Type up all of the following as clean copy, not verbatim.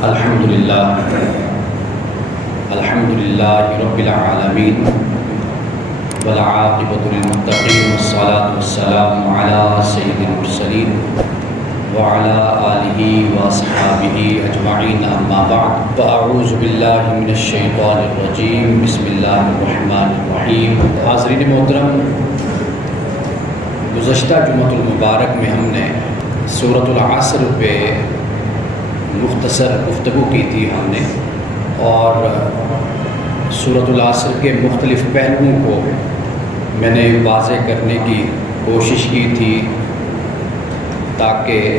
الحمدللہ رب العالمین والعاقبۃ للمتقین والصلاة والسلام علی سید المرسلین وعلی آلہ واصحابہ اجمعین اما بعد فاعوذ باللہ من الشیطان الرجیم بسم اللہ الرحمن الرحیم۔ حاضرین محترم، گزشتہ جمعۃ المبارک میں ہم نے سورۃ العصر پہ مختصر گفتگو کی تھی ہم نے، اور سورۃ العصر کے مختلف پہلوؤں کو میں نے واضح کرنے کی کوشش کی تھی تاکہ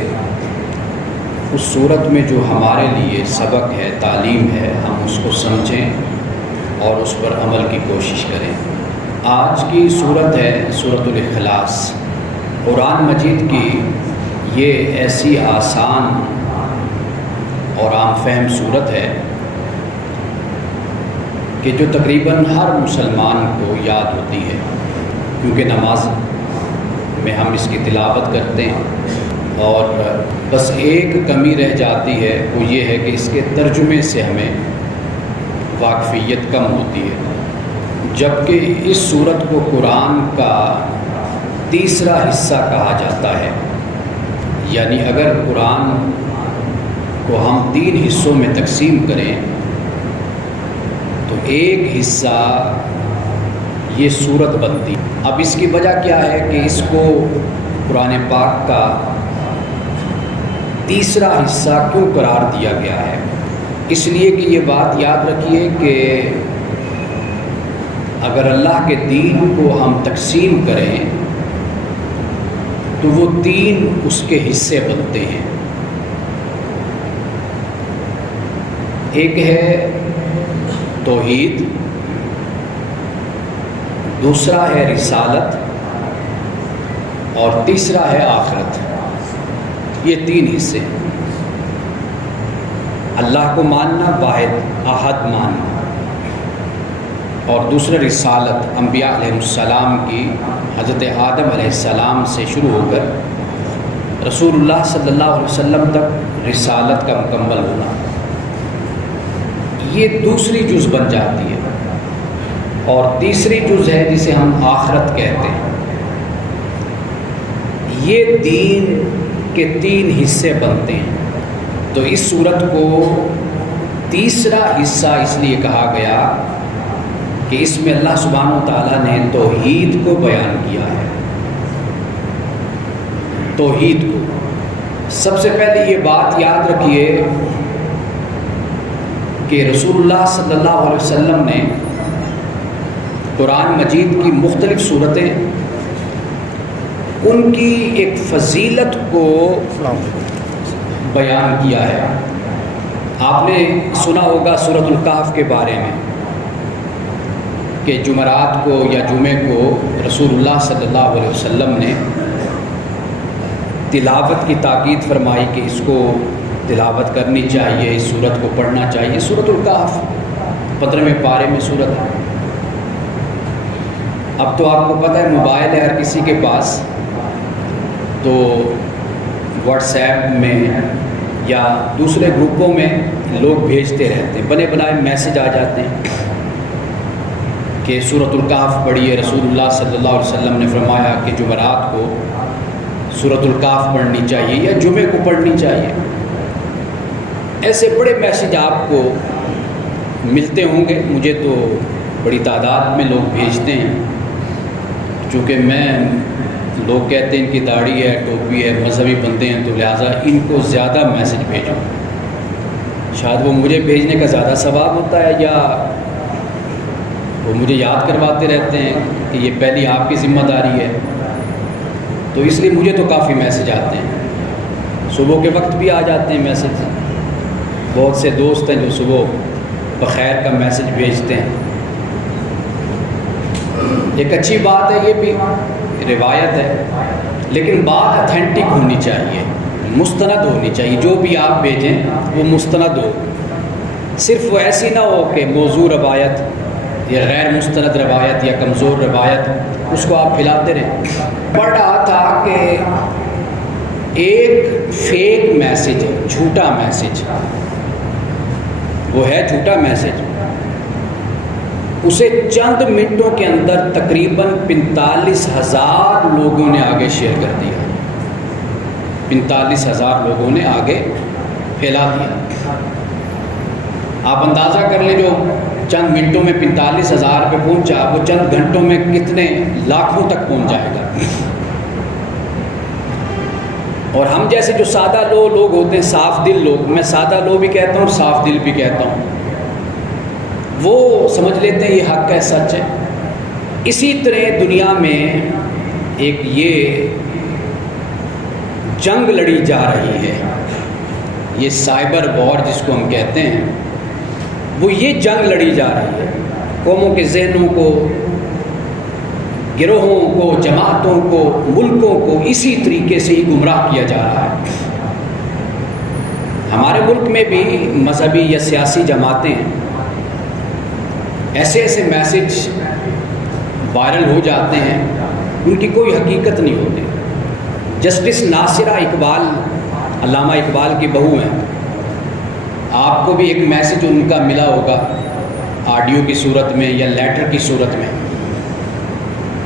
اس صورت میں جو ہمارے لیے سبق ہے، تعلیم ہے، ہم اس کو سمجھیں اور اس پر عمل کی کوشش کریں۔ آج کی صورت ہے سورۃ الاخلاص۔ قرآن مجید کی یہ ایسی آسان اور عام فہم صورت ہے کہ جو تقریباً ہر مسلمان کو یاد ہوتی ہے، کیونکہ نماز میں ہم اس کی تلاوت کرتے ہیں، اور بس ایک کمی رہ جاتی ہے، وہ یہ ہے کہ اس کے ترجمے سے ہمیں واقفیت کم ہوتی ہے، جبکہ اس صورت کو قرآن کا تیسرا حصہ کہا جاتا ہے۔ یعنی اگر قرآن کو ہم 3 حصوں میں تقسیم کریں تو ایک حصہ یہ صورت بنتی۔ اب اس کی وجہ کیا ہے کہ اس کو قرآن پاک کا تیسرا حصہ کیوں قرار دیا گیا ہے؟ اس لیے کہ یہ بات یاد رکھیے کہ اگر اللہ کے دین کو ہم تقسیم کریں تو وہ 3 اس کے حصے بنتے ہیں۔ ایک ہے توحید، دوسرا ہے رسالت، اور تیسرا ہے آخرت۔ یہ 3 حصے، اللہ کو ماننا، واحد احد ماننا، اور دوسرا رسالت، انبیاء علیہ السلام کی حضرت آدم علیہ السلام سے شروع ہو کر رسول اللہ صلی اللہ علیہ وسلم تک رسالت کا مکمل ہونا، یہ دوسری جز بن جاتی ہے۔ اور تیسری جز ہے جسے ہم آخرت کہتے ہیں۔ یہ دین کے 3 حصے بنتے ہیں، تو اس صورت کو تیسرا حصہ اس لیے کہا گیا کہ اس میں اللہ سبحانہ و تعالیٰ نے توحید کو بیان کیا ہے۔ توحید کو سب سے پہلے یہ بات یاد رکھیے کہ رسول اللہ صلی اللہ علیہ وسلم نے قرآن مجید کی مختلف صورتیں، ان کی ایک فضیلت کو بیان کیا ہے۔ آپ نے سنا ہوگا سورۃ الکہف کے بارے میں کہ جمعرات کو یا جمعے کو رسول اللہ صلی اللہ علیہ وسلم نے تلاوت کی تاکید فرمائی کہ اس کو تلاوت کرنی چاہیے، اس صورت کو پڑھنا چاہیے۔ سورۃ الکہف 15ویں پارے میں صورت ہے۔ اب تو آپ کو پتہ ہے موبائل ہے ہر کسی کے پاس، تو واٹس ایپ میں یا دوسرے گروپوں میں لوگ بھیجتے رہتے ہیں، بنے بنائے میسج آ جاتے ہیں کہ سورۃ الکہف پڑھیے، رسول اللہ صلی اللہ علیہ وسلم نے فرمایا کہ جمعرات کو سورۃ الکہف پڑھنی چاہیے یا جمعے کو پڑھنی چاہیے۔ ایسے بڑے میسج آپ کو ملتے ہوں گے، مجھے تو بڑی تعداد میں لوگ بھیجتے ہیں، چونکہ لوگ کہتے ہیں ان کی داڑھی ہے، ٹوپی ہے، مذہبی بندے ہیں، تو لہٰذا ان کو زیادہ میسج بھیجو۔ شاید وہ مجھے بھیجنے کا زیادہ ثواب ہوتا ہے، یا وہ مجھے یاد کرواتے رہتے ہیں کہ یہ پہلی آپ کی ذمہ داری ہے، تو اس لیے مجھے تو کافی میسج آتے ہیں۔ صبح کے وقت بھی آ جاتے ہیں میسج، بہت سے دوست ہیں جو صبح بخیر کا میسج بھیجتے ہیں۔ ایک اچھی بات ہے، یہ بھی روایت ہے، لیکن بات اتھینٹک ہونی چاہیے، مستند ہونی چاہیے۔ جو بھی آپ بھیجیں وہ مستند ہو، صرف وہ ایسی نہ ہو کہ موضوع روایت یا غیر مستند روایت یا کمزور روایت اس کو آپ پھیلاتے رہیں۔ پڑھ رہا تھا کہ ایک فیک میسج، جھوٹا میسج وہ ہے جھوٹا میسج، اسے چند منٹوں کے اندر تقریباً 45,000 لوگوں نے آگے شیئر کر دیا، 45,000 لوگوں نے آگے پھیلا دیا۔ آپ اندازہ کر لیں، جو چند منٹوں میں 45,000 پہ پہنچا، وہ چند گھنٹوں میں کتنے لاکھوں تک پہنچ جائے گا۔ اور ہم جیسے جو سادہ لوگ ہوتے ہیں، صاف دل لوگ، میں سادہ لو بھی کہتا ہوں، صاف دل بھی کہتا ہوں، وہ سمجھ لیتے ہیں یہ حق ہے، سچ ہے۔ اسی طرح دنیا میں ایک یہ جنگ لڑی جا رہی ہے، یہ سائبر وار جس کو ہم کہتے ہیں، وہ یہ جنگ لڑی جا رہی ہے۔ قوموں کے ذہنوں کو، گروہوں کو، جماعتوں کو، ملکوں کو اسی طریقے سے ہی گمراہ کیا جا رہا ہے۔ ہمارے ملک میں بھی مذہبی یا سیاسی جماعتیں ہیں، ایسے ایسے میسج وائرل ہو جاتے ہیں، ان کی کوئی حقیقت نہیں ہوتی۔ جسٹس ناصرہ اقبال، علامہ اقبال کی بہو ہیں، آپ کو بھی ایک میسج ان کا ملا ہوگا آڈیو کی صورت میں یا لیٹر کی صورت میں۔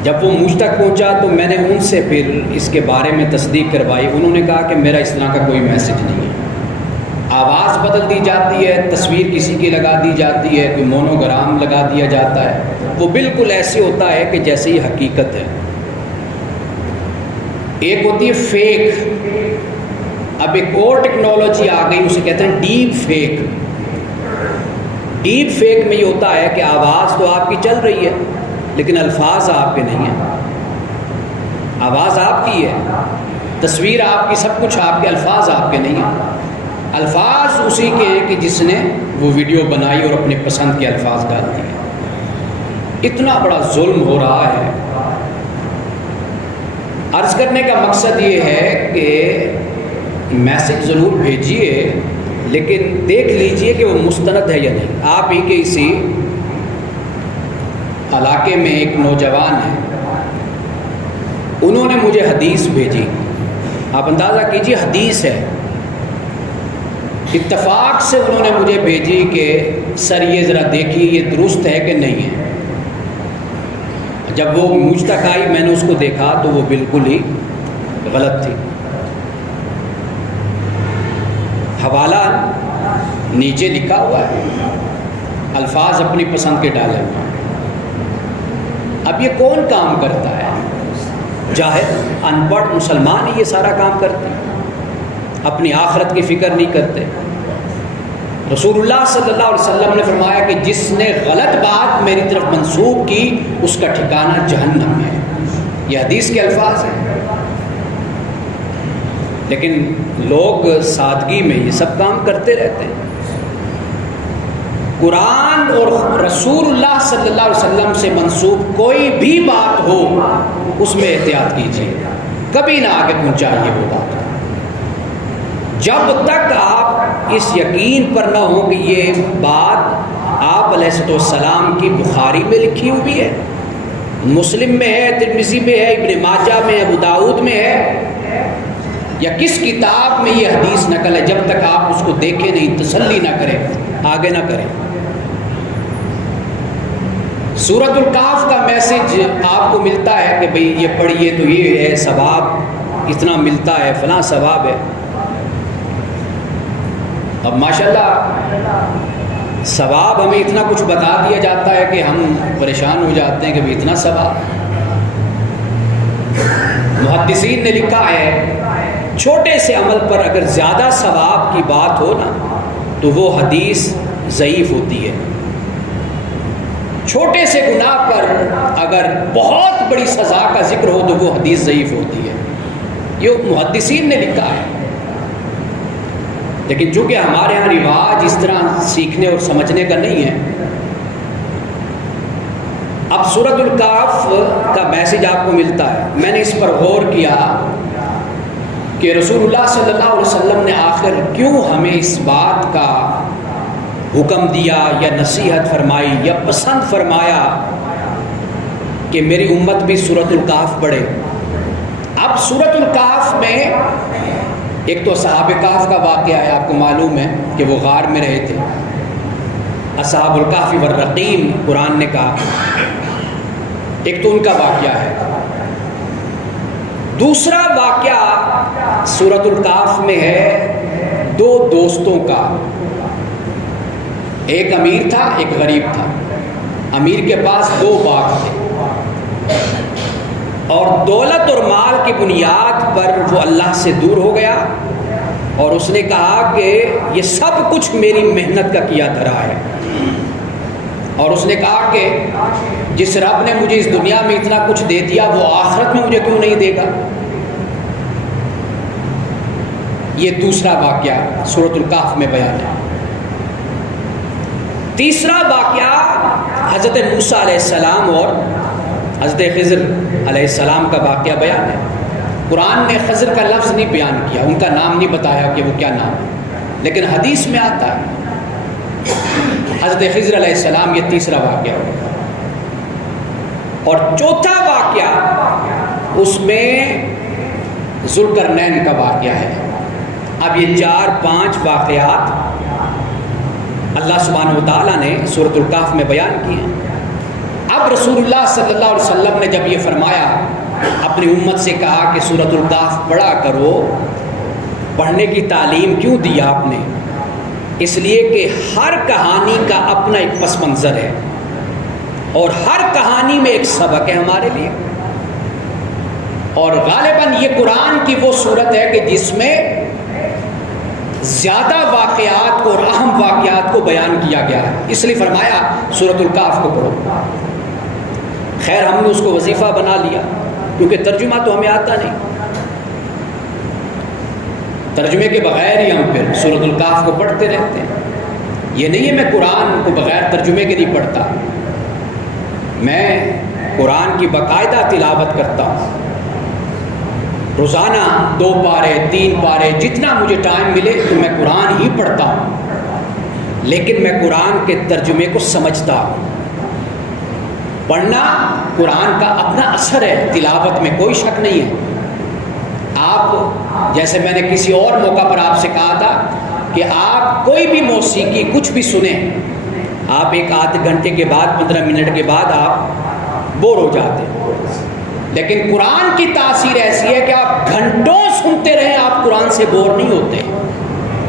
جب وہ مجھ تک پہنچا تو میں نے ان سے پھر اس کے بارے میں تصدیق کروائی۔ انہوں نے کہا کہ میرا اس طرح کا کوئی میسج نہیں ہے، آواز بدل دی جاتی ہے، تصویر کسی کی لگا دی جاتی ہے، کوئی مونوگرام لگا دیا جاتا ہے، وہ بالکل ایسے ہوتا ہے کہ جیسے ہی حقیقت ہے۔ ایک ہوتی ہے فیک، اب ایک اور ٹیکنالوجی آ گئی، اسے کہتے ہیں ڈیپ فیک۔ ڈیپ فیک میں یہ ہوتا ہے کہ آواز تو آپ کی چل رہی ہے لیکن الفاظ آپ کے نہیں ہیں، آواز آپ کی ہے، تصویر آپ کی، سب کچھ آپ کے، الفاظ آپ کے نہیں ہیں۔ الفاظ اسی کے ہیں کہ جس نے وہ ویڈیو بنائی اور اپنے پسند کے الفاظ ڈال دیے۔ اتنا بڑا ظلم ہو رہا ہے۔ عرض کرنے کا مقصد یہ ہے کہ میسج ضرور بھیجیے لیکن دیکھ لیجئے کہ وہ مستند ہے یا نہیں۔ آپ ہی کے اسی علاقے میں ایک نوجوان ہے، انہوں نے مجھے حدیث بھیجی، آپ اندازہ کیجئے حدیث ہے، اتفاق سے انہوں نے مجھے بھیجی کہ سر یہ ذرا دیکھیے یہ درست ہے کہ نہیں ہے۔ جب وہ مجھ تک آئی میں نے اس کو دیکھا تو وہ بالکل ہی غلط تھی۔ حوالہ نیچے لکھا ہوا ہے، الفاظ اپنی پسند کے ڈالے ہوئے۔ اب یہ کون کام کرتا ہے؟ جاہل، ان پڑھ مسلمان ہی یہ سارا کام کرتے ہیں، اپنی آخرت کی فکر نہیں کرتے۔ رسول اللہ صلی اللہ علیہ وسلم نے فرمایا کہ جس نے غلط بات میری طرف منسوب کی اس کا ٹھکانہ جہنم ہے، یہ حدیث کے الفاظ ہیں۔ لیکن لوگ سادگی میں یہ سب کام کرتے رہتے ہیں۔ قرآن اور رسول اللہ صلی اللہ علیہ وسلم سے منسوب کوئی بھی بات ہو اس میں احتیاط کیجیے، کبھی نہ آگے پہنچائیے وہ بات، جب تک آپ اس یقین پر نہ ہو کہ یہ بات آپ علیہ السلام کی بخاری میں لکھی ہوئی ہے، مسلم میں ہے، ترمذی میں ہے، ابن ماجہ میں ہے، ابو داؤد میں ہے، یا کس کتاب میں یہ حدیث نقل ہے، جب تک آپ اس کو دیکھیں نہیں، تسلی نہ کریں، آگے نہ کریں۔ سورۃ الکہف کا میسج آپ کو ملتا ہے کہ بھئی یہ پڑھیے تو یہ ہے، ثواب اتنا ملتا ہے، فلاں ثواب ہے۔ اب ماشاءاللہ ثواب ہمیں اتنا کچھ بتا دیا جاتا ہے کہ ہم پریشان ہو جاتے ہیں کہ بھئی اتنا ثواب۔ محدثین نے لکھا ہے چھوٹے سے عمل پر اگر زیادہ ثواب کی بات ہو نا تو وہ حدیث ضعیف ہوتی ہے، چھوٹے سے گناہ پر اگر بہت بڑی سزا کا ذکر ہو تو وہ حدیث ضعیف ہوتی ہے، یہ محدثین نے لکھا ہے۔ لیکن چونکہ ہمارے ہاں رواج اس طرح سیکھنے اور سمجھنے کا نہیں ہے، اب سورۃ الکہف کا میسج آپ کو ملتا ہے۔ میں نے اس پر غور کیا کہ رسول اللہ صلی اللہ علیہ وسلم نے آخر کیوں ہمیں اس بات کا حکم دیا یا نصیحت فرمائی یا پسند فرمایا کہ میری امت بھی سورۃ الکہف پڑھے۔ اب سورۃ الکہف میں ایک تو صحابہ کہف کا واقعہ ہے، آپ کو معلوم ہے کہ وہ غار میں رہے تھے، اصحاب الکہف والرقیم قرآن نے کہا، ایک تو ان کا واقعہ ہے۔ دوسرا واقعہ سورۃ الکہف میں ہے دو دوستوں کا، ایک امیر تھا ایک غریب تھا۔ امیر کے پاس 2 باغ تھے اور دولت اور مال کی بنیاد پر وہ اللہ سے دور ہو گیا اور اس نے کہا کہ یہ سب کچھ میری محنت کا کیا دھرا ہے، اور اس نے کہا کہ جس رب نے مجھے اس دنیا میں اتنا کچھ دے دیا وہ آخرت میں مجھے کیوں نہیں دے گا۔ یہ دوسرا واقعہ سورۃ الکہف میں بیان ہے۔ تیسرا واقعہ حضرت موسیٰ علیہ السلام اور حضرت خضر علیہ السلام کا واقعہ بیان ہے۔ قرآن نے خضر کا لفظ نہیں بیان کیا، ان کا نام نہیں بتایا کہ وہ کیا نام ہے، لیکن حدیث میں آتا ہے حضرت خضر علیہ السلام۔ یہ تیسرا واقعہ ہوگا۔ اور چوتھا واقعہ اس میں ذوالقرنین کا واقعہ ہے۔ اب یہ 4-5 واقعات اللہ سبحانہ وتعالیٰ نے سورۃ الکہف میں بیان کیے۔ اب رسول اللہ صلی اللہ علیہ وسلم نے جب یہ فرمایا، اپنی امت سے کہا کہ سورۃ الکہف پڑھا کرو، پڑھنے کی تعلیم کیوں دی آپ نے؟ اس لیے کہ ہر کہانی کا اپنا ایک پس منظر ہے اور ہر کہانی میں ایک سبق ہے ہمارے لیے، اور غالباً یہ قرآن کی وہ صورت ہے کہ جس میں زیادہ واقعات کو اور اہم واقعات کو بیان کیا گیا ہے، اس لیے فرمایا سورۃ الکہف کو پڑھو۔ خیر ہم نے اس کو وظیفہ بنا لیا کیونکہ ترجمہ تو ہمیں آتا نہیں، ترجمے کے بغیر ہی ہم پھر سورۃ الکہف کو پڑھتے رہتے ہیں۔ یہ نہیں ہے میں قرآن کو بغیر ترجمے کے نہیں پڑھتا، میں قرآن کی باقاعدہ تلاوت کرتا ہوں، روزانہ 2 پارے 3 پارے جتنا مجھے ٹائم ملے تو میں قرآن ہی پڑھتا ہوں، لیکن میں قرآن کے ترجمے کو سمجھتا ہوں۔ پڑھنا قرآن کا اپنا اثر ہے، تلاوت میں کوئی شک نہیں ہے۔ آپ جیسے میں نے کسی اور موقع پر آپ سے کہا تھا کہ آپ کوئی بھی موسیقی کچھ بھی سنیں، آپ ایک آدھ گھنٹے کے بعد 15 منٹ کے بعد آپ بور ہو جاتے ہیں، لیکن قرآن کی تاثیر ایسی ہے کہ آپ گھنٹوں سنتے رہیں آپ قرآن سے بور نہیں ہوتے۔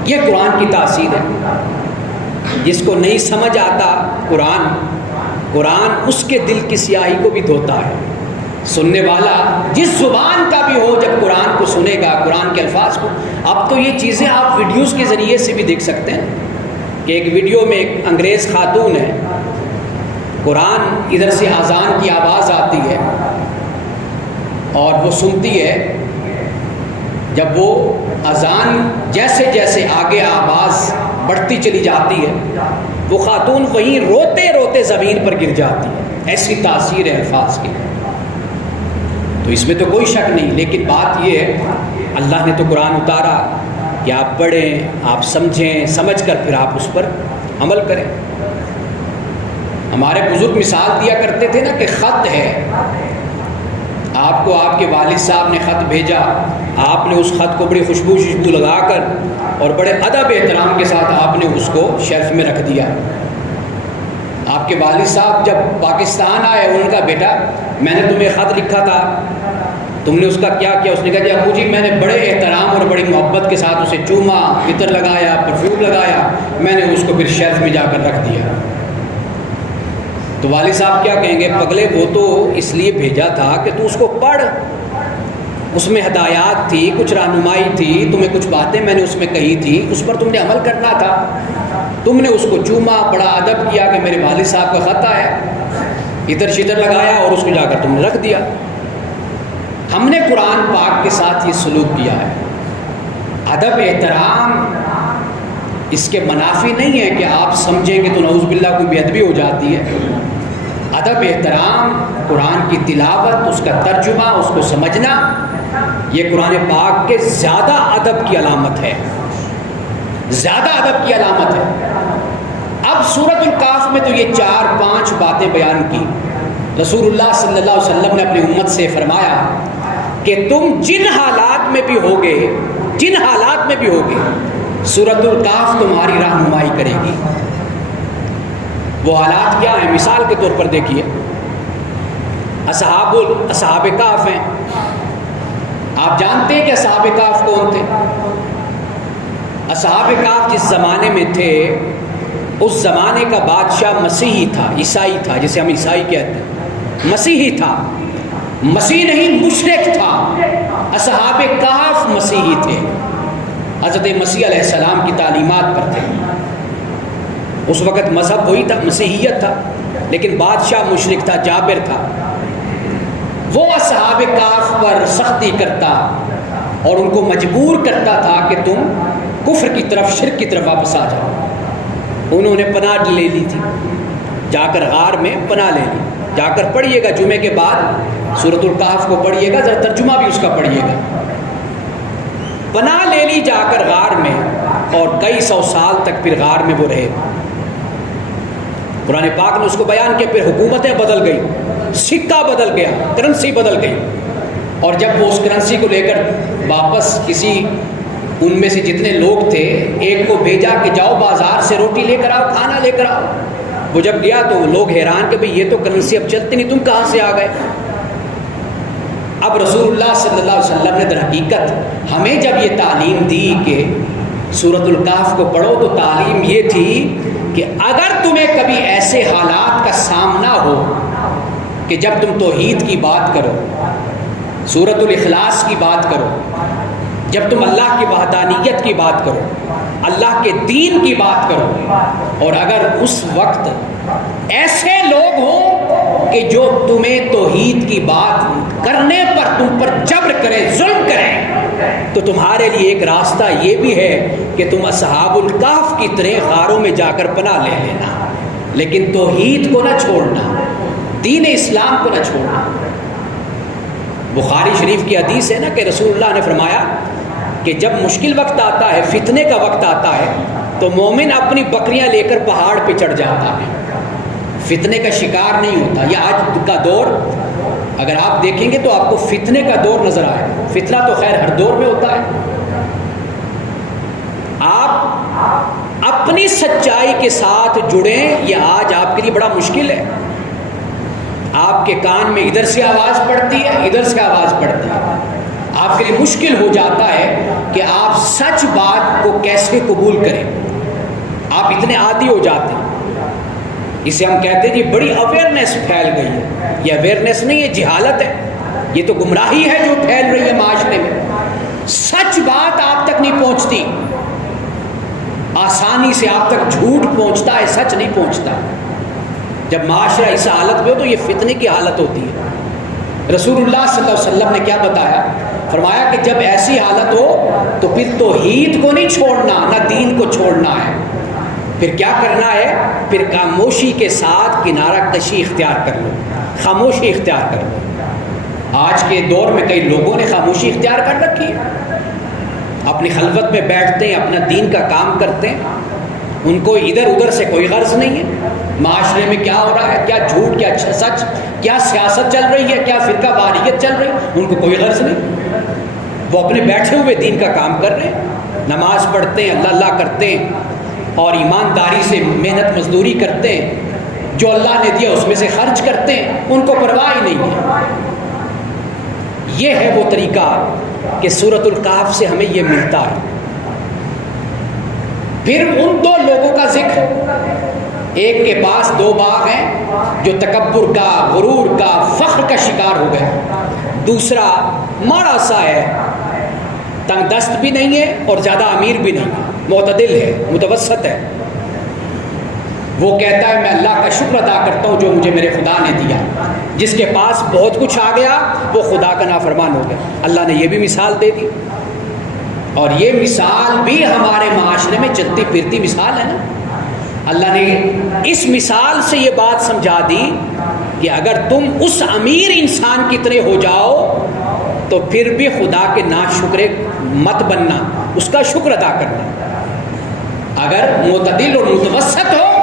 یہ قرآن کی تاثیر ہے۔ جس کو نہیں سمجھ آتا قرآن اس کے دل کی سیاہی کو بھی دھوتا ہے۔ سننے والا جس زبان کا بھی ہو جب قرآن کو سنے گا، قرآن کے الفاظ کو، اب تو یہ چیزیں آپ ویڈیوز کے ذریعے سے بھی دیکھ سکتے ہیں کہ ایک ویڈیو میں ایک انگریز خاتون ہے، قرآن ادھر سے اذان کی آواز آتی ہے اور وہ سنتی ہے، جب وہ اذان جیسے جیسے آگے آواز بڑھتی چلی جاتی ہے وہ خاتون وہیں روتے روتے زمین پر گر جاتی ہے، ایسی تاثیر ہے الفاظ کی۔ تو اس میں تو کوئی شک نہیں، لیکن بات یہ ہے اللہ نے تو قرآن اتارا کہ آپ پڑھیں، آپ سمجھیں، سمجھ کر پھر آپ اس پر عمل کریں۔ ہمارے بزرگ مثال دیا کرتے تھے نا کہ خط ہے، آپ کو آپ کے والد صاحب نے خط بھیجا، آپ نے اس خط کو بڑی خوشبو لگا کر اور بڑے ادب احترام کے ساتھ آپ نے اس کو شیلف میں رکھ دیا۔ آپ کے والد صاحب جب پاکستان آئے انہوں نے کہا بیٹا میں نے تمہیں خط لکھا تھا، تم نے اس کا کیا کیا؟ اس نے کہا کہ ابو جی میں نے بڑے احترام اور بڑی محبت کے ساتھ اسے چوما، عطر لگایا، پرفیوم لگایا، میں نے اس کو پھر شیلف میں جا کر رکھ دیا۔ تو والد صاحب کیا کہیں گے؟ پگلے وہ تو اس لیے بھیجا تھا کہ تو اس کو پڑھ، اس میں ہدایات تھی، کچھ رہنمائی تھی، تمہیں کچھ باتیں میں نے اس میں کہی تھی، اس پر تم نے عمل کرنا تھا۔ تم نے اس کو چوما، بڑا ادب کیا کہ میرے والد صاحب کا خط آیا، عطر شطر لگایا اور اس کو جا کر تم نے رکھ دیا۔ ہم نے قرآن پاک کے ساتھ یہ سلوک کیا ہے۔ ادب احترام اس کے منافی نہیں ہے کہ آپ سمجھیں کہ تو نعوذ باللہ کوئی بے ادبی ہو جاتی ہے۔ ادب احترام، قرآن کی تلاوت، اس کا ترجمہ، اس کو سمجھنا، یہ قرآن پاک کے زیادہ ادب کی علامت ہے، زیادہ ادب کی علامت ہے۔ اب سورۃ الکہف میں تو یہ 4-5 باتیں بیان کی۔ رسول اللہ صلی اللہ علیہ وسلم نے اپنی امت سے فرمایا کہ تم جن حالات میں بھی ہوگے، جن حالات میں بھی ہوگے، سورۃ الکہف تمہاری رہنمائی کرے گی۔ وہ حالات کیا ہیں؟ مثال کے طور پر دیکھیے، اصحاب کہف ہیں. آپ جانتے ہیں کہ اصحاب کہف کون تھے؟ اصحاب کہف جس زمانے میں تھے، اس زمانے کا بادشاہ مسیحی تھا، عیسائی تھا، جسے ہم عیسائی کہتے ہیں. مسیحی تھا، مسیح نہیں مشرک تھا. اصحاب کہف مسیحی تھے، حضرت مسیح علیہ السلام کی تعلیمات پر تھے. اس وقت مذہب وہی تھا، مسیحیت تھا، لیکن بادشاہ مشرک تھا، جابر تھا. وہ اصحاب کہف پر سختی کرتا اور ان کو مجبور کرتا تھا کہ تم کفر کی طرف، شرک کی طرف واپس آ جاؤ. انہوں نے پناہ لے لی تھی، جا کر غار میں پناہ لے لی. جا کر پڑھیے گا جمعے کے بعد سورۃ الکہف کو پڑھیے گا، ذرا ترجمہ بھی اس کا پڑھیے گا. پناہ لے لی جا کر غار میں، اور کئی سو سال تک پھر غار میں وہ رہے. قرآن پاک نے اس کو بیان کیا. پھر حکومتیں بدل گئی، سکہ بدل گیا، کرنسی بدل گئی. اور جب وہ اس کرنسی کو لے کر واپس کسی ان میں سے جتنے لوگ تھے ایک کو بھیجا کہ جاؤ بازار سے روٹی لے کر آؤ، کھانا لے کر آؤ. وہ جب گیا تو لوگ حیران کہ بھئی یہ تو کرنسی اب چلتی نہیں، تم کہاں سے آ گئے؟ اب رسول اللہ صلی اللہ علیہ وسلم نے در حقیقت ہمیں جب یہ تعلیم دی کہ سورۃ الکہف کو پڑھو، تو تعلیم یہ تھی کہ اگر تمہیں کبھی ایسے حالات کا سامنا ہو کہ جب تم توحید کی بات کرو، سورۃ الاخلاص کی بات کرو، جب تم اللہ کی وحدانیت کی بات کرو، اللہ کے دین کی بات کرو، اور اگر اس وقت ایسے لوگ ہوں کہ جو تمہیں توحید کی بات کرنے پر تم پر جبر کریں، ظلم کریں، تو تمہارے لیے ایک راستہ یہ بھی ہے کہ تم اصحاب الکہف کی طرح غاروں میں جا کر پناہ لے لینا، لیکن توحید کو نہ چھوڑنا، دین اسلام کو نہ چھوڑنا. بخاری شریف کی حدیث ہے نا کہ رسول اللہ نے فرمایا کہ جب مشکل وقت آتا ہے، فتنے کا وقت آتا ہے، تو مومن اپنی بکریاں لے کر پہاڑ پہ چڑھ جاتا ہے، فتنے کا شکار نہیں ہوتا. یہ آج کا دور اگر آپ دیکھیں گے تو آپ کو فتنے کا دور نظر آئے. فتنہ تو خیر ہر دور میں ہوتا ہے. آپ اپنی سچائی کے ساتھ جڑیں، یہ آج آپ کے لیے بڑا مشکل ہے. آپ کے کان میں ادھر سے آواز پڑتی ہے، ادھر سے آواز پڑتی ہے. آپ کے لیے مشکل ہو جاتا ہے کہ آپ سچ بات کو کیسے قبول کریں. آپ اتنے عادی ہو جاتے ہیں. اسے ہم کہتے ہیں جی بڑی اویئرنیس پھیل گئی ہے. یہ اویئرنیس نہیں ہے، جہالت ہے. یہ تو گمراہی ہے جو پھیل رہی ہے معاشرے میں. سچ بات آپ تک نہیں پہنچتی، آسانی سے آپ تک جھوٹ پہنچتا ہے، سچ نہیں پہنچتا. جب معاشرہ اس حالت میں ہو تو یہ فتنے کی حالت ہوتی ہے. رسول اللہ صلی اللہ علیہ وسلم نے کیا بتایا؟ فرمایا کہ جب ایسی حالت ہو تو پھر توحید کو نہیں چھوڑنا، نہ دین کو چھوڑنا ہے. پھر کیا کرنا ہے؟ پھر خاموشی کے ساتھ کنارہ کشی اختیار کر لو، خاموشی اختیار کر لو. آج کے دور میں کئی لوگوں نے خاموشی اختیار کر رکھی ہے، اپنی خلوت میں بیٹھتے ہیں، اپنا دین کا کام کرتے ہیں. ان کو ادھر ادھر سے کوئی غرض نہیں ہے. معاشرے میں کیا ہو رہا ہے، کیا جھوٹ، کیا سچ، کیا سیاست چل رہی ہے، کیا فرقہ واریت چل رہی ہے، ان کو کوئی غرض نہیں. وہ اپنے بیٹھے ہوئے دین کا کام کر رہے ہیں، نماز پڑھتے ہیں، اللہ اللہ کرتے ہیں، اور ایمانداری سے محنت مزدوری کرتے ہیں، جو اللہ نے دیا اس میں سے خرچ کرتے ہیں. ان کو پرواہ ہی نہیں ہے. یہ ہے وہ طریقہ کہ سورۃ الکہف سے ہمیں یہ ملتا ہے. پھر ان دو لوگوں کا ذکر، ایک کے پاس دو باغ ہیں جو تکبر کا، غرور کا، فخر کا شکار ہو گئے. دوسرا ماڑا سا ہے، تنگ دست بھی نہیں ہے اور زیادہ امیر بھی نہیں ہے، معتدل ہے، متوسط ہے. وہ کہتا ہے میں اللہ کا شکر ادا کرتا ہوں جو مجھے میرے خدا نے دیا. جس کے پاس بہت کچھ آ گیا وہ خدا کا نافرمان ہو گیا. اللہ نے یہ بھی مثال دے دی، اور یہ مثال بھی ہمارے معاشرے میں چلتی پھرتی مثال ہے نا. اللہ نے اس مثال سے یہ بات سمجھا دی کہ اگر تم اس امیر انسان کی طرح ہو جاؤ تو پھر بھی خدا کے ناشکرے مت بننا، اس کا شکر ادا کرنا. اگر معتدل اور متوسط ہو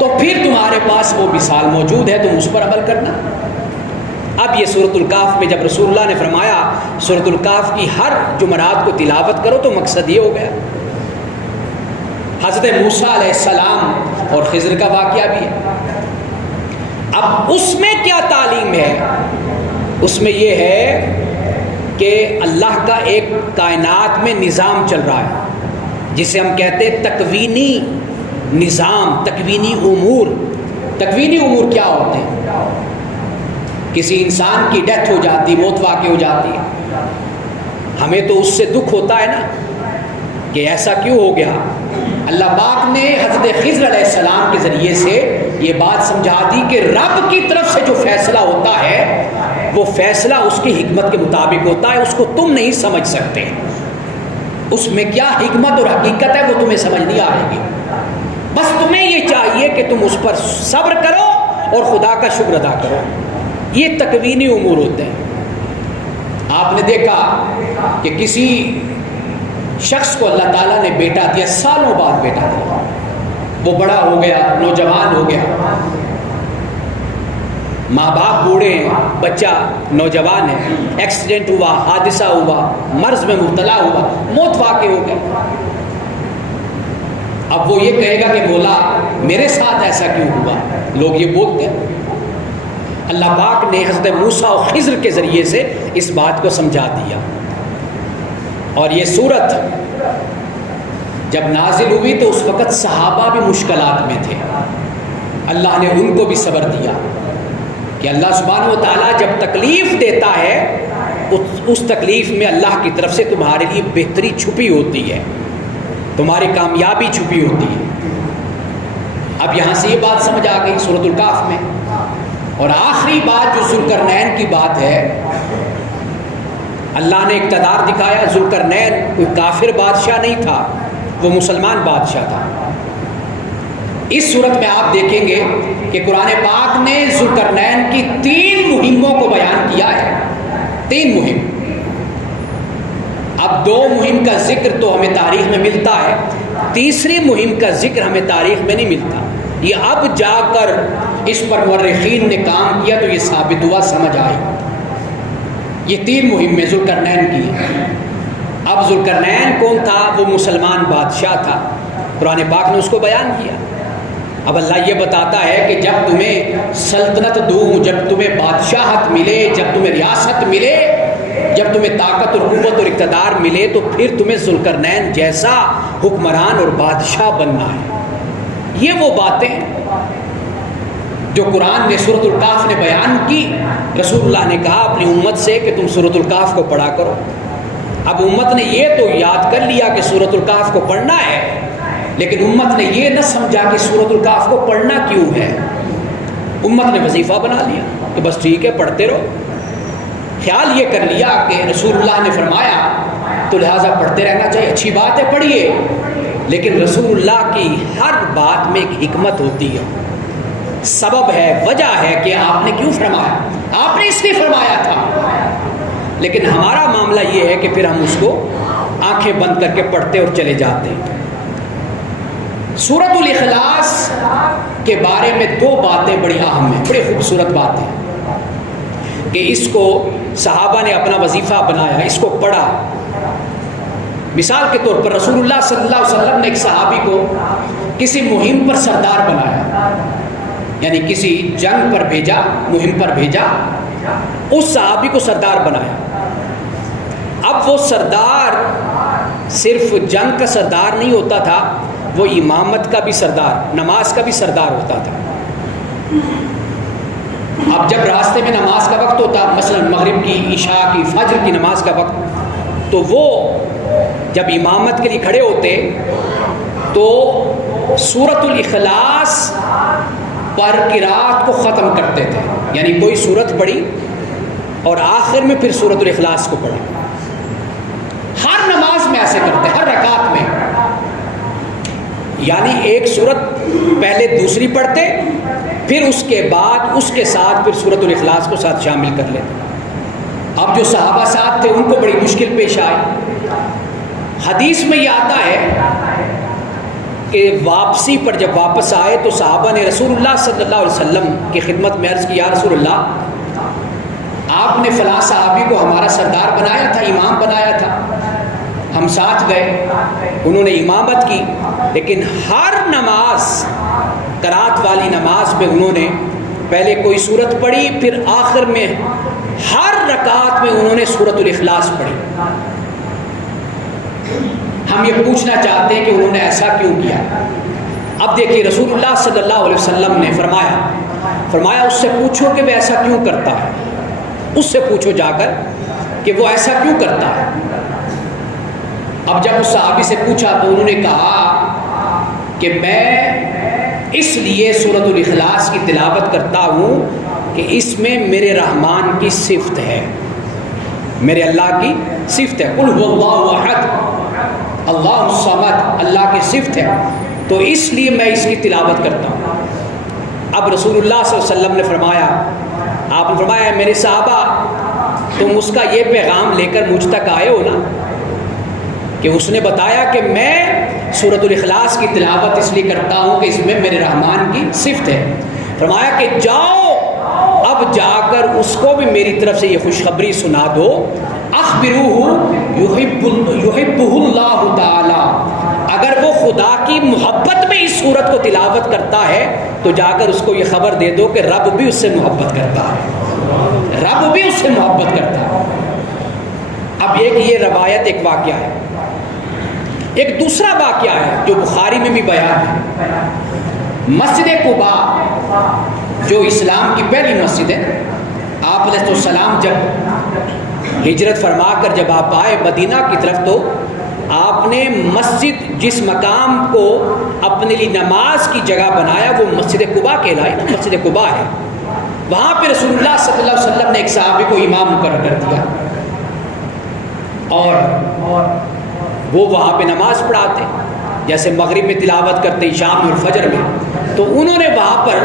تو پھر تمہارے پاس وہ مثال موجود ہے، تم اس پر عمل کرنا. اب یہ سورۃ الکہف میں جب رسول اللہ نے فرمایا سورۃ الکہف کی ہر جمعرات کو تلاوت کرو تو مقصد یہ ہو گیا. حضرت موسیٰ علیہ السلام اور خضر کا واقعہ بھی ہے۔ اب اس میں کیا تعلیم ہے؟ اس میں یہ ہے کہ اللہ کا ایک کائنات میں نظام چل رہا ہے جسے ہم کہتے ہیں تکوینی نظام، تکوینی امور۔ تکوینی امور کیا ہوتے ہیں؟ کسی انسان کی ڈیتھ ہو جاتی، موت واقع ہو جاتی ہے، ہمیں تو اس سے دکھ ہوتا ہے نا کہ ایسا کیوں ہو گیا۔ اللہ پاک نے حضرت خضر علیہ السلام کے ذریعے سے یہ بات سمجھا دی کہ رب کی طرف سے جو فیصلہ ہوتا ہے وہ فیصلہ اس کی حکمت کے مطابق ہوتا ہے، اس کو تم نہیں سمجھ سکتے۔ اس میں کیا حکمت اور حقیقت ہے وہ تمہیں سمجھ نہیں آئے گی۔ بس تمہیں یہ چاہیے کہ تم اس پر صبر کرو اور خدا کا شکر ادا کرو۔ یہ تکوینی امور ہوتے ہیں۔ آپ نے دیکھا کہ کسی شخص کو اللہ تعالیٰ نے بیٹا دیا، سالوں بعد بیٹا دیا، وہ بڑا ہو گیا، نوجوان ہو گیا، ماں باپ بوڑھے ہیں، بچہ نوجوان ہے، ایکسیڈنٹ ہوا، حادثہ ہوا، مرض میں مبتلا ہوا، موت واقع ہو گئی۔ اب وہ یہ کہے گا کہ مولا میرے ساتھ ایسا کیوں ہوا؟ لوگ یہ بولتے ہیں۔ اللہ پاک نے حضرت موسیٰ اور خضر کے ذریعے سے اس بات کو سمجھا دیا، اور یہ سورت جب نازل ہوئی تو اس وقت صحابہ بھی مشکلات میں تھے۔ اللہ نے ان کو بھی صبر دیا کہ اللہ سبحانہ و تعالیٰ جب تکلیف دیتا ہے اس تکلیف میں اللہ کی طرف سے تمہارے لیے بہتری چھپی ہوتی ہے، تمہاری کامیابی چھپی ہوتی ہے۔ اب یہاں سے یہ بات سمجھ آ گئی سورۃ الکہف میں۔ اور آخری بات جو ذوالقرنین کی بات ہے، اللہ نے اقتدار دکھایا۔ ذوالقرنین کوئی کافر بادشاہ نہیں تھا، وہ مسلمان بادشاہ تھا۔ اس صورت میں آپ دیکھیں گے کہ قرآن پاک نے ذوالقرنین کی 3 مہموں کو بیان کیا ہے۔ 3 مہم۔ اب 2 مہم کا ذکر تو ہمیں تاریخ میں ملتا ہے، تیسری مہم کا ذکر ہمیں تاریخ میں نہیں ملتا۔ یہ اب جا کر اس پر مورخین نے کام کیا تو یہ ثابت ہوا، سمجھ آئی۔ یہ 3 مہمیں ذوالقرنین کی ہیں۔ اب ذوالقرنین کون تھا؟ وہ مسلمان بادشاہ تھا، قرآن پاک نے اس کو بیان کیا۔ اب اللہ یہ بتاتا ہے کہ جب تمہیں سلطنت دوں، جب تمہیں بادشاہت ملے، جب تمہیں ریاست ملے، جب تمہیں طاقت اور قوت اور اقتدار ملے تو پھر تمہیں ذوالقرنین جیسا حکمران اور بادشاہ بننا ہے۔ یہ وہ باتیں جو قرآن نے سورۃ الکہف نے بیان کی۔ رسول اللہ نے کہا اپنی امت سے کہ تم سورۃ الکہف کو پڑھا کرو۔ اب امت نے یہ تو یاد کر لیا کہ سورۃ الکہف کو پڑھنا ہے، لیکن امت نے یہ نہ سمجھا کہ سورۃ الکہف کو پڑھنا کیوں ہے۔ امت نے وظیفہ بنا لیا کہ بس ٹھیک ہے پڑھتے رہو۔ خیال یہ کر لیا کہ رسول اللہ نے فرمایا تو لہٰذا پڑھتے رہنا چاہیے۔ اچھی بات ہے، پڑھیے، لیکن رسول اللہ کی ہر بات میں ایک حکمت ہوتی ہے، سبب ہے، وجہ ہے کہ آپ نے کیوں فرمایا، آپ نے اس لیے فرمایا تھا۔ لیکن ہمارا معاملہ یہ ہے کہ پھر ہم اس کو آنکھیں بند کر کے پڑھتے اور چلے جاتے ہیں۔ سورۃ الاخلاص کے بارے میں 2 باتیں بڑی اہم ہیں، بڑی خوبصورت باتیں کہ اس کو صحابہ نے اپنا وظیفہ بنایا، اس کو پڑھا۔ مثال کے طور پر رسول اللہ صلی اللہ علیہ وسلم نے ایک صحابی کو کسی مہم پر سردار بنایا، یعنی کسی جنگ پر بھیجا، مہم پر بھیجا، اس صحابی کو سردار بنایا۔ اب وہ سردار صرف جنگ کا سردار نہیں ہوتا تھا، وہ امامت کا بھی سردار، نماز کا بھی سردار ہوتا تھا۔ اب جب راستے میں نماز کا وقت ہوتا، مثلا مغرب کی، عشاء کی، فجر کی نماز کا وقت، تو وہ جب امامت کے لیے کھڑے ہوتے تو سورۃ الاخلاص پر قرات کو ختم کرتے تھے، یعنی کوئی سورت پڑھی اور آخر میں پھر سورۃ الاخلاص کو پڑھا۔ ہر نماز میں ایسے کرتے، ہر رکعت میں، یعنی ایک سورت پہلے دوسری پڑھتے، پھر اس کے بعد اس کے ساتھ پھر سورۃ الاخلاص کو ساتھ شامل کر لیتے۔ اب جو صحابہ ساتھ تھے ان کو بڑی مشکل پیش آئی۔ حدیث میں یہ آتا ہے کہ واپسی پر جب واپس آئے تو صحابہ نے رسول اللہ صلی اللہ علیہ وسلم کی خدمت میں عرض کی، یا رسول اللہ آپ نے فلاں صحابی کو ہمارا سردار بنایا تھا، امام بنایا تھا، ہم ساتھ گئے، انہوں نے امامت کی، لیکن ہر نماز، قرات والی نماز میں انہوں نے پہلے کوئی سورت پڑھی، پھر آخر میں ہر رکعت میں انہوں نے سورۃ الاخلاص پڑھی۔ ہم یہ پوچھنا چاہتے ہیں کہ انہوں نے ایسا کیوں کیا؟ اب دیکھیے رسول اللہ صلی اللہ علیہ وسلم نے فرمایا اس سے پوچھو کہ وہ ایسا کیوں کرتا ہے، اس سے پوچھو جا کر کہ وہ ایسا کیوں کرتا ہے۔ اب جب اس صحابی سے پوچھا تو انہوں نے کہا کہ میں اس لیے سورۃ الاخلاص کی تلاوت کرتا ہوں کہ اس میں میرے رحمان کی صفت ہے، میرے اللہ کی صفت ہے، قل هو اللہ احد اللہ الصمد، اللہ کی صفت ہے، تو اس لیے میں اس کی تلاوت کرتا ہوں۔ اب رسول اللہ صلی اللہ علیہ وسلم نے فرمایا، آپ نے فرمایا میرے صحابہ تم اس کا یہ پیغام لے کر مجھ تک آئے ہو نا کہ اس نے بتایا کہ میں سورۃ الاخلاص کی تلاوت اس لیے کرتا ہوں کہ اس میں میرے رحمان کی صفت ہے۔ فرمایا کہ جاؤ اب جا کر اس کو بھی میری طرف سے یہ خوشخبری سنا دو، اخبروہ یحبہ اللہ تعالی، اگر وہ خدا کی محبت میں اس سورت کو تلاوت کرتا ہے تو جا کر اس کو یہ خبر دے دو کہ رب بھی اس سے محبت کرتا ہے، رب بھی اس سے محبت کرتا ہے۔ اب یہ روایت ایک واقعہ ہے، ایک دوسرا واقعہ ہے جو بخاری میں بھی بیان ہے۔ مسجد قباء جو اسلام کی پہلی مسجد ہے، آپ علیہ السلام جب ہجرت فرما کر جب آپ آئے مدینہ کی طرف تو آپ نے مسجد جس مقام کو اپنے لیے نماز کی جگہ بنایا وہ مسجد قباء کہلائی، مسجد قباء ہے۔ وہاں پہ رسول اللہ صلی اللہ علیہ وسلم نے ایک صحابی کو امام مقرر کر دیا اور وہ وہاں پہ نماز پڑھاتے، جیسے مغرب میں تلاوت کرتے، شام اور فجر میں، تو انہوں نے وہاں پر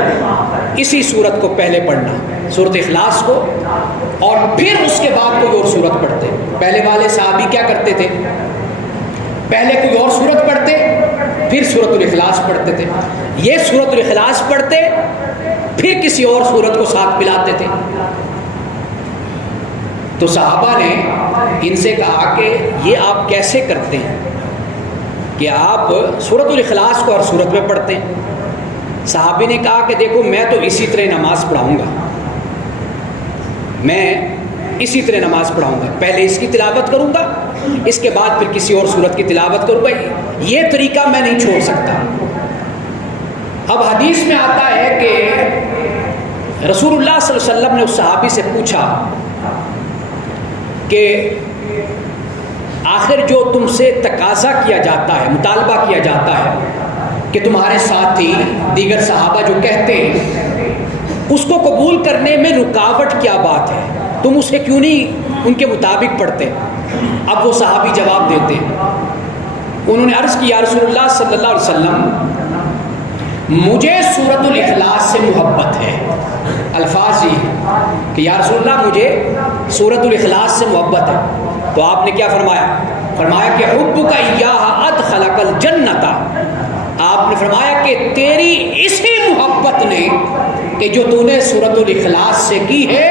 اسی سورت کو پہلے پڑھنا، سورۃ اخلاص کو، اور پھر اس کے بعد کوئی اور سورت پڑھتے۔ پہلے والے صحابی کیا کرتے تھے؟ پہلے کوئی اور سورت پڑھتے پھر سورۃ الاخلاص پڑھتے تھے، یہ سورۃ الاخلاص پڑھتے پھر کسی اور سورت کو ساتھ ملاتے تھے۔ تو صحابہ نے ان سے کہا کہ یہ آپ کیسے کرتے ہیں کہ آپ سورۃ الاخلاص کو ہر سورت میں پڑھتے ہیں؟ صحابی نے کہا کہ دیکھو میں تو اسی طرح نماز پڑھاؤں گا، میں اسی طرح نماز پڑھاؤں گا، پہلے اس کی تلاوت کروں گا، اس کے بعد پھر کسی اور سورت کی تلاوت کروں گا، یہ طریقہ میں نہیں چھوڑ سکتا۔ اب حدیث میں آتا ہے کہ رسول اللہ صلی اللہ علیہ وسلم نے اس صحابی سے پوچھا کہ آخر جو تم سے تقاضا کیا جاتا ہے، مطالبہ کیا جاتا ہے کہ تمہارے ساتھی دیگر صحابہ جو کہتے ہیں اس کو قبول کرنے میں رکاوٹ کیا بات ہے، تم اسے کیوں نہیں ان کے مطابق پڑھتے؟ اب وہ صحابی جواب دیتے ہیں، انہوں نے عرض کی یا رسول اللہ صلی اللہ علیہ وسلم مجھے سورۃ الاخلاص سے محبت ہے، الفاظ یہ ہیں کہ یا رسول اللہ مجھے سورۃ الاخلاص سے محبت ہے۔ تو آپ نے کیا فرمایا کہ حبک ایہا ادخلک الجنۃ، آپ نے فرمایا کہ تیری اسی محبت نے کہ جو تو نے سورۃ الاخلاص سے کی ہے،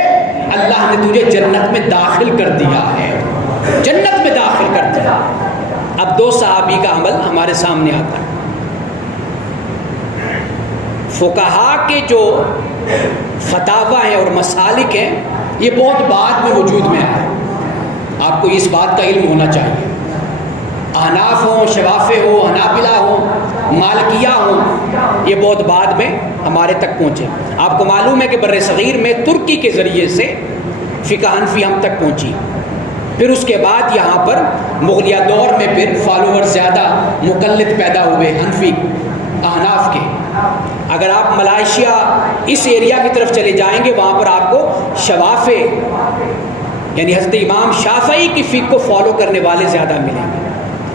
اللہ نے تجھے جنت میں داخل کر دیا ہے، جنت میں داخل کر دیا۔ اب دو صحابی کا عمل ہمارے سامنے آتا ہے۔ فقہا کے جو فتاوی ہیں اور مسالک ہیں یہ بہت بعد میں وجود میں آئے، آپ کو اس بات کا علم ہونا چاہیے۔ احناف ہوں، شوافع ہوں، حنابلہ ہوں، مالکیہ ہوں، یہ بہت بعد میں ہمارے تک پہنچے۔ آپ کو معلوم ہے کہ بر صغیر میں ترکی کے ذریعے سے فقہ حنفی ہم تک پہنچی، پھر اس کے بعد یہاں پر مغلیہ دور میں پھر فالوور زیادہ مقلد پیدا ہوئے حنفی احناف کے۔ اگر آپ ملائیشیا اس ایریا کی طرف چلے جائیں گے وہاں پر آپ کو شوافع یعنی حضرت امام شافعی کی فقہ کو فالو کرنے والے زیادہ ملیں گے۔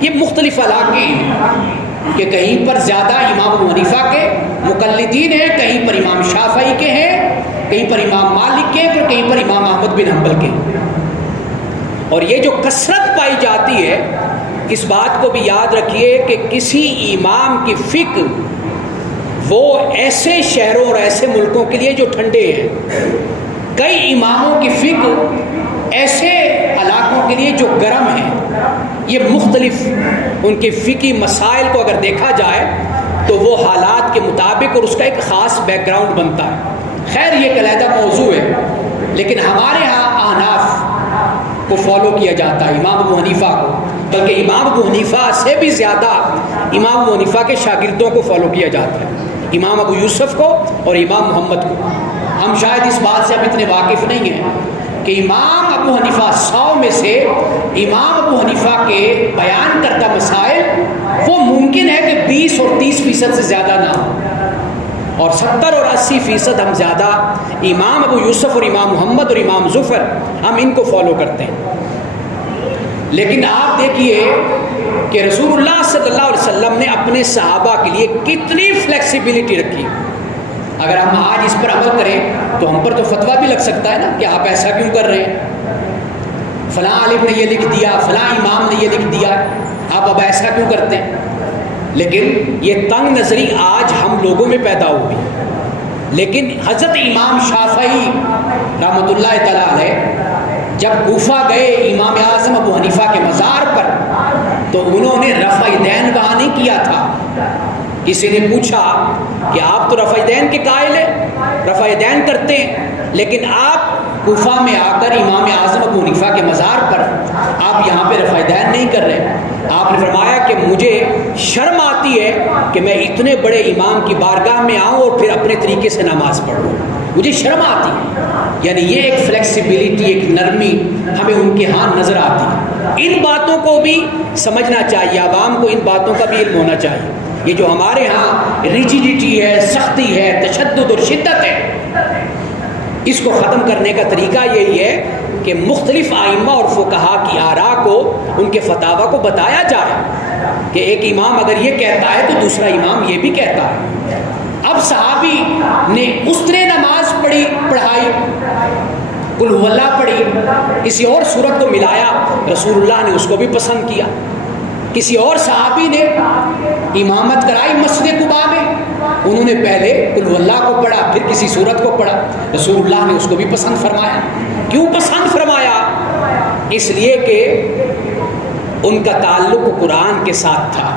یہ مختلف علاقے ہیں کہ کہیں پر زیادہ امام ابو حنیفہ کے مقلدین ہیں، کہیں پر امام شافعی کے ہیں، کہیں پر امام مالک کے ہیں، پھر کہیں پر امام احمد بن حنبل کے ہیں۔ اور یہ جو کثرت پائی جاتی ہے اس بات کو بھی یاد رکھیے کہ کسی امام کی فقہ وہ ایسے شہروں اور ایسے ملکوں کے لیے جو ٹھنڈے ہیں، کئی اماموں کی فقہ ایسے علاقوں کے لیے جو گرم ہیں، یہ مختلف ان کے فقہی مسائل کو اگر دیکھا جائے تو وہ حالات کے مطابق اور اس کا ایک خاص بیک گراؤنڈ بنتا ہے. خیر یہ ایک علیحدہ موضوع ہے، لیکن ہمارے ہاں احناف کو فالو کیا جاتا ہے، امام ابو حنیفہ کو، بلکہ امام ابو حنیفہ سے بھی زیادہ امام ابو حنیفہ کے شاگردوں کو فالو کیا جاتا ہے، امام ابو یوسف کو اور امام محمد کو. ہم شاید اس بات سے اب اتنے واقف نہیں ہیں کہ امام ابو حنیفہ 100 میں سے امام ابو حنیفہ کے بیان کردہ مسائل وہ ممکن ہے کہ 20 اور 30% سے زیادہ نہ ہو، اور 70 اور 80% ہم زیادہ امام ابو یوسف اور امام محمد اور امام ظفر ہم ان کو فالو کرتے ہیں. لیکن آپ دیکھیے کہ رسول اللہ صلی اللہ علیہ وسلم نے اپنے صحابہ کے لیے کتنی فلیکسیبلٹی رکھی. اگر ہم آج اس پر عمل کریں تو ہم پر تو فتویٰ بھی لگ سکتا ہے نا کہ آپ ایسا کیوں کر رہے ہیں، فلاں عالم نے یہ لکھ دیا، فلاں امام نے یہ لکھ دیا، آپ اب ایسا کیوں کرتے ہیں. لیکن یہ تنگ نظری آج ہم لوگوں میں پیدا ہوئی. لیکن حضرت امام شافعی رحمۃ اللہ تعالیٰ علیہ جب کوفہ گئے امام اعظم ابو حنیفہ کے مزار پر تو انہوں نے رفع دین وہاں نہیں کیا تھا. کسی نے پوچھا کہ آپ تو رفع دین کے قائل ہیں، رفع دین کرتے ہیں، لیکن آپ کوفہ میں آ کر امام اعظم ابو حنیفہ کے مزار پر آپ یہاں پہ رفع دین نہیں کر رہے. آپ نے فرمایا کہ مجھے شرم آتی ہے کہ میں اتنے بڑے امام کی بارگاہ میں آؤں اور پھر اپنے طریقے سے نماز پڑھوں، مجھے شرم آتی ہے. یعنی یہ ایک فلیکسیبلٹی، ایک نرمی ہمیں ان کے ہاں نظر آتی ہے. ان باتوں کو بھی سمجھنا چاہیے، عوام کو ان باتوں کا بھی علم ہونا چاہیے. یہ جو ہمارے ہاں ریجیڈیٹی ہے، سختی ہے، تشدد اور شدت ہے، اس کو ختم کرنے کا طریقہ یہی ہے کہ مختلف ائمہ اور فقہا کی آراء کو، ان کے فتاویٰ کو بتایا جائے کہ ایک امام اگر یہ کہتا ہے تو دوسرا امام یہ بھی کہتا ہے. اب صحابی نے اس طرح نماز پڑھائی، قل هو اللہ پڑھی، کسی اور سورت کو ملایا، رسول اللہ نے اس کو بھی پسند کیا. کسی اور صحابی نے امامت کرائی مسجد قباء میں، انہوں نے پہلے قل هو اللہ کو پڑھا، پھر کسی سورت کو پڑھا، رسول اللہ نے اس کو بھی پسند فرمایا. کیوں پسند فرمایا؟ اس لیے کہ ان کا تعلق قرآن کے ساتھ تھا،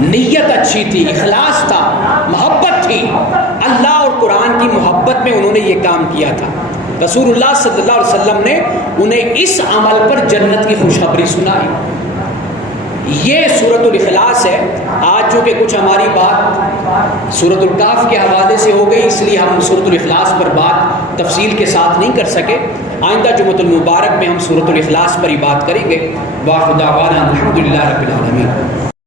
نیت اچھی تھی، اخلاص تھا، محبت تھی، اللہ اور قرآن کی محبت میں انہوں نے یہ کام کیا تھا. رسول اللہ صلی اللہ علیہ وسلم نے انہیں اس عمل پر جنت کی خوشخبری سنائی. یہ سورۃ الاخلاص ہے. آج چونکہ کچھ ہماری بات سورۃ الکاف کے حوالے سے ہو گئی، اس لیے ہم سورۃ الاخلاص پر بات تفصیل کے ساتھ نہیں کر سکے. آئندہ جمعۃ المبارک میں ہم سورۃ الاخلاص پر ہی بات کریں گے. واخر دعوانا الحمدللہ رب العالمین.